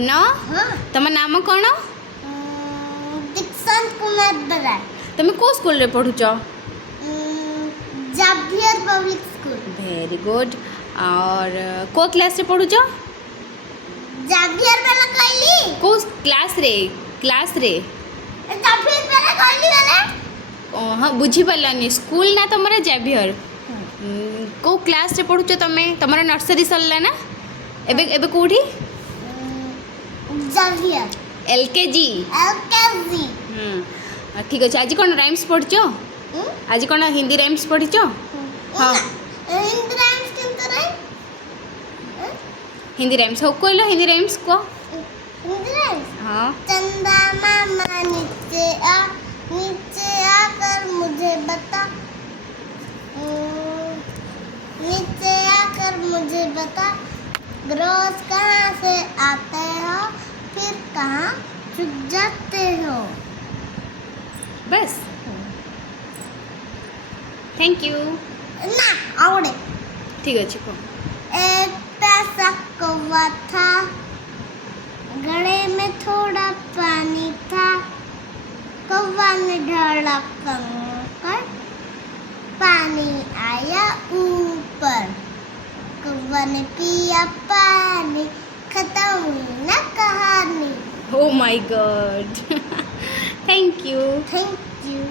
न हाँ तुम नाम कौन दीक्षांत कुमार बराड़ तुम को स्कूल रे पढ़ुच Xavier public school very good और को क्लास रे पढ़ुच जावियर वाला कहली को क्लास रे जावियर वाला कहली वाला हाँ बुझी पारानी स्कूल ना तुम जेवियर को क्लास रे पढ़ुच तुम तुम नर्सरी सरला ना एबे एबे कोठी जावियर एलकेजी एलकेजी ठीक अच्छे आज कौन राइम्स पढ़च आज कौन हिंदी राइम्स पढ़च हाँ हिंदी राइम्स किंतु रे हिंदी राइम्स हो कहलो हिंदी राइम्स को हिंदी राइम्स हाँ चंदा मामा नीचे आकर मुझे बता नीचे आकर मुझे बता रोज कहाँ से आते हो फिर कहाँ छुप जाते हो बस थैंक यू ना आवड़े ठीक अच्छे को एक पैसा कौवा था गड़े में थोड़ा पानी था कौवा ने ढाला कंकर पानी आया ऊपर कौवा ने पिया पानी खत्म हुई ना कहानी oh my God thank you thank you